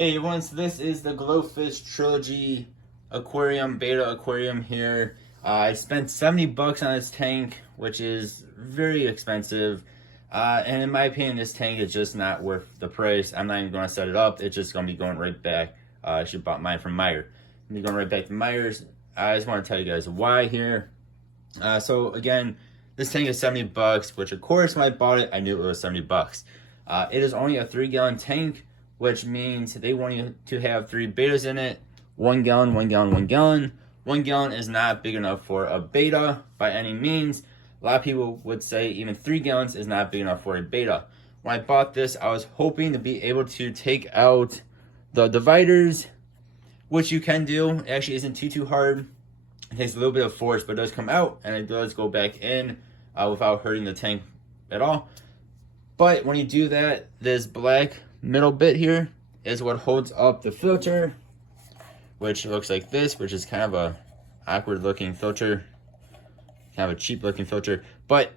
Hey everyone, so this is the Glofish Trilogy aquarium, beta aquarium here. I spent 70 bucks on this tank, which is very expensive. And in my opinion, this tank is just not worth the price. I'm not even going to set it up. It's just going to be going right back. I should have bought mine from Meijer. I'm going right back to Meijer's. I just want to tell you guys why here. So again, this tank is 70 bucks, which of course when I bought it, I knew it was 70 bucks. It is only a 3-gallon tank, which means they want you to have 3 betas in it. 1 gallon, 1 gallon, 1 gallon. 1 gallon is not big enough for a beta by any means. A lot of people would say even 3 gallons is not big enough for a beta. When I bought this, I was hoping to be able to take out the dividers, which you can do. It actually isn't too hard. It takes a little bit of force, but it does come out, and it does go back in without hurting the tank at all. But when you do that, this black middle bit here is what holds up the filter, which looks like this, which is kind of a awkward looking filter, kind of a cheap looking filter. But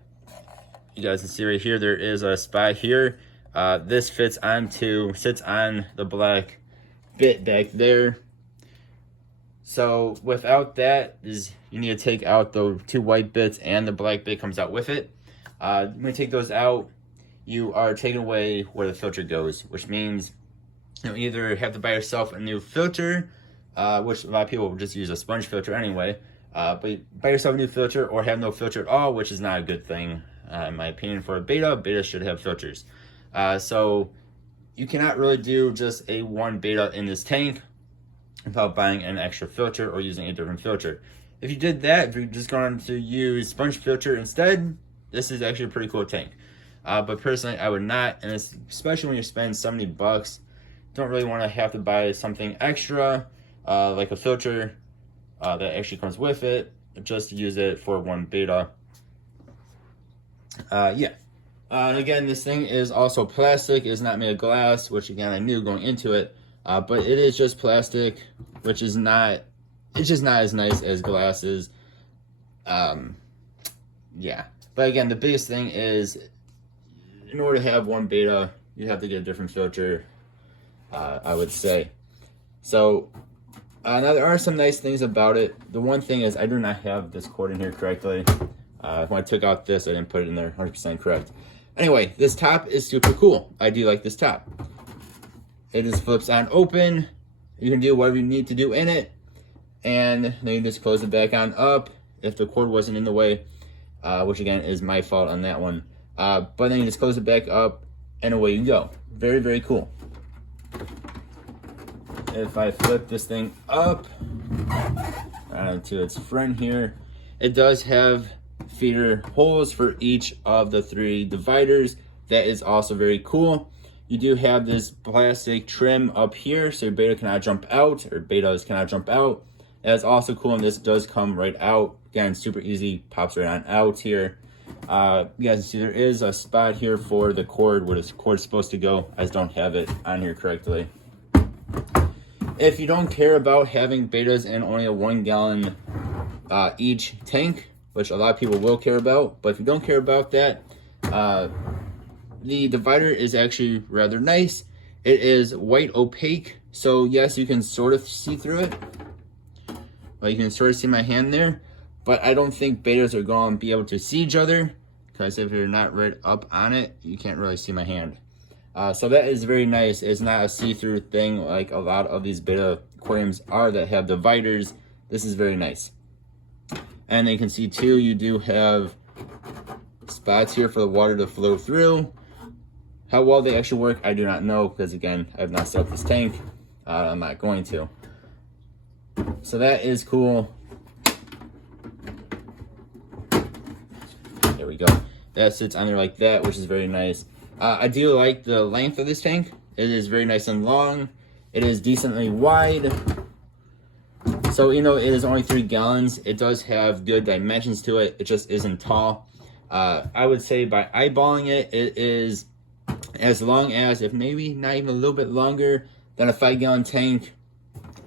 you guys can see right here, there is a spot here. This sits on the black bit back there. So without that, you need to take out the 2 white bits, and the black bit comes out with it. When you take those out, you are taking away where the filter goes, which means you either have to buy yourself a new filter, which a lot of people will just use a sponge filter anyway, but buy yourself a new filter or have no filter at all, which is not a good thing, in my opinion, for a beta. Beta should have filters. So you cannot really do just a 1 beta in this tank without buying an extra filter or using a different filter. If you did that, if you're just going to use sponge filter instead, this is actually a pretty cool tank. But personally, I would not, and especially when you're spending 70 bucks, don't really want to have to buy something extra, like a filter that actually comes with it, just to use it for 1 beta. And again, this thing is also plastic. It's not made of glass, which again, I knew going into it, but it is just plastic, which is not, it's just not as nice as glass is. But again, the biggest thing is, in order to have 1 beta, you have to get a different filter, I would say. So, now there are some nice things about it. The one thing is I do not have this cord in here correctly. When I took out this, I didn't put it in there 100% correct. Anyway, this top is super cool. I do like this top. It just flips on open. You can do whatever you need to do in it. And then you just close it back on up if the cord wasn't in the way, which again is my fault on that one. But then you just close it back up and away you go. Very, very cool. If I flip this thing up to its front here, it does have feeder holes for each of the 3 dividers. That is also very cool. You do have this plastic trim up here, so your beta cannot jump out, or betas cannot jump out. That's also cool, and this does come right out. Again, super easy, pops right on out here. You guys can see there is a spot here for the cord, where this cord is supposed to go. I just don't have it on here correctly. If you don't care about having betas in only a 1 gallon each tank, which a lot of people will care about, but if you don't care about that, the divider is actually rather nice. It is white opaque, so yes, you can sort of see through it. Well, you can sort of see my hand there, but I don't think betas are going to be able to see each other, because if you're not right up on it, you can't really see my hand. So that is very nice. It's not a see-through thing like a lot of these beta aquariums are that have dividers. This is very nice. And you can see too, you do have spots here for the water to flow through. How well they actually work, I do not know, because again, I have not set up this tank. I'm not going to. So that is cool. There we go. That sits on there like that, which is very nice. I do like the length of this tank. It is very nice and long. It is decently wide. So, you know, it is only 3 gallons. It does have good dimensions to it. It just isn't tall. I would say by eyeballing it, it is as long as, if maybe not even a little bit longer than a 5-gallon tank.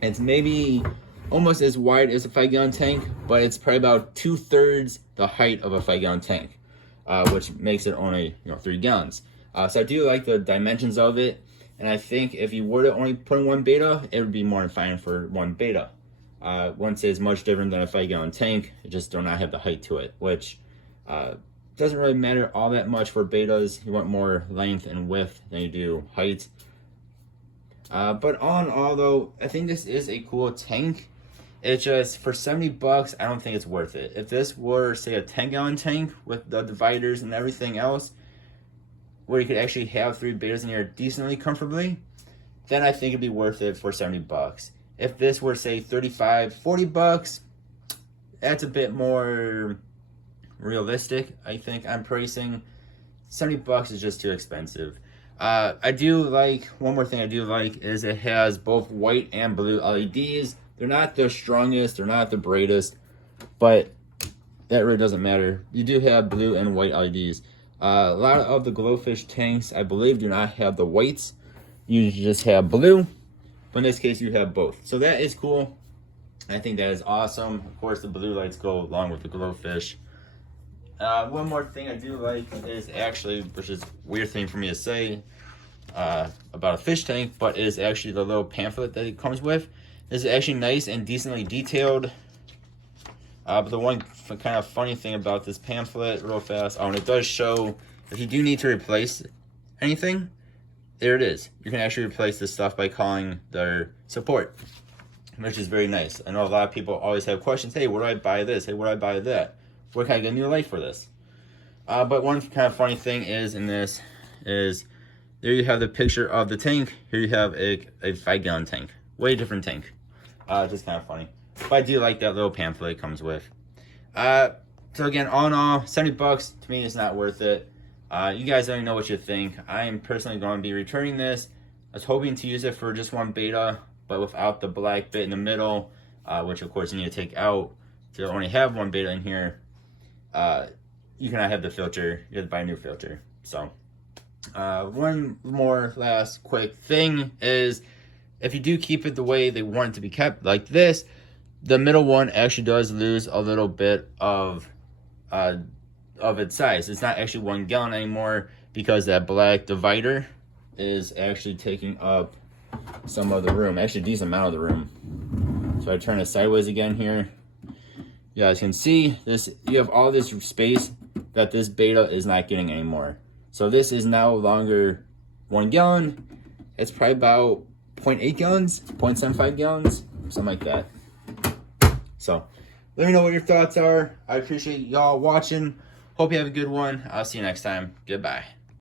It's maybe almost as wide as a 5-gallon tank, but it's probably about 2/3 the height of a 5-gallon tank, which makes it only 3 gallons. So I do like the dimensions of it. And I think if you were to only put in one beta, it would be more than fine for one beta. Once it's much different than a 5-gallon tank, it just do not have the height to it, which doesn't really matter all that much for betas. You want more length and width than you do height. But all in all though, I think this is a cool tank. It's just, for 70 bucks, I don't think it's worth it. If this were, say, a 10-gallon tank with the dividers and everything else, where you could actually have 3 betas in here decently comfortably, then I think it'd be worth it for 70 bucks. If this were, say, 35, 40 bucks, that's a bit more realistic, I think, I'm pricing. 70 bucks is just too expensive. I do like, one more thing I do like is it has both white and blue LEDs. They're not the strongest, they're not the brightest, but that really doesn't matter. You do have blue and white LEDs. A lot of the Glofish tanks, I believe, do not have the whites. You just have blue, but in this case, you have both. So that is cool. I think that is awesome. Of course, the blue lights go along with the Glofish. One more thing I do like is actually, which is a weird thing for me to say about a fish tank, but is actually the little pamphlet that it comes with. This is actually nice and decently detailed. But the one kind of funny thing about this pamphlet, real fast, and it does show if you do need to replace anything, there it is. You can actually replace this stuff by calling their support, which is very nice. I know a lot of people always have questions. Hey, where do I buy this? Hey, where do I buy that? Where can I get a new light for this? But one kind of funny thing is in this is there you have the picture of the tank. Here you have a 5-gallon tank. Way different tank. Just kind of funny. But I do like that little pamphlet it comes with. So again, all in all, 70 bucks to me is not worth it. You guys already know what you think. I am personally going to be returning this. I was hoping to use it for just one beta, but without the black bit in the middle, which of course you need to take out to only have one beta in here. You cannot have the filter. You have to buy a new filter. So one more last quick thing is, if you do keep it the way they want it to be kept, like this, the middle one actually does lose a little bit of its size. It's not actually 1 gallon anymore because that black divider is actually taking up some of the room, actually a decent amount of the room. So I turn it sideways again here. You guys can see this. You have all this space that this beta is not getting anymore. So this is no longer 1 gallon. It's probably about 0.8 gallons, 0.75 gallons, something like that. So let me know what your thoughts are. I appreciate y'all watching. Hope you have a good one. I'll see you next time. Goodbye.